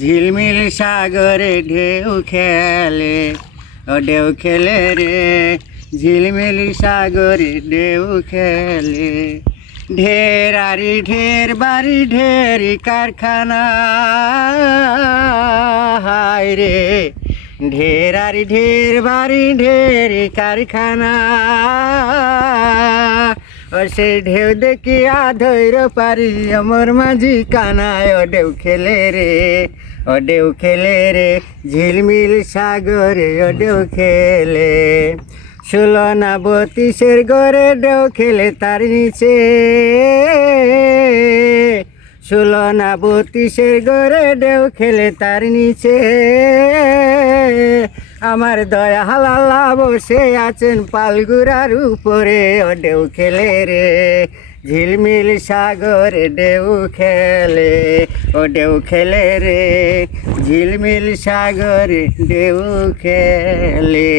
ঝিলমিল সাগরে ঢেউ খেলে, ও ঢেউ খেলে রে। ঝিলমিল সাগরে ঢেউ খেলে, ঢের আরি ঢের বাড়ি ঢেরি কারখানা, হায় রে। ঢের আরি ঢের বাড়ি ঢেরি কারখানা, ও সে ঢেউ দেখিয়া ধৈর পারি আমার মাঝি কানায়। ও ঢেউ খেলে রে, ও ঢেউ খেলে রে। ঝিলমিল সাগরে ও ঢেউ খেলে, 16 না 32 ঘরে ঢেউ খেলে তার নিচে। 16 না 32 ঘরে ঢেউ খেলে তার নিচে। আমার দয়াল আল্লাহ বসে আছেন পালগুরার উপরে, ও ঢেউ খেলে রে। ঝিলমিল সাগরে ঢেউ খেলে, ও ঢেউ খেলে রে। ঝিলমিল সাগরে ঢেউ খেলে।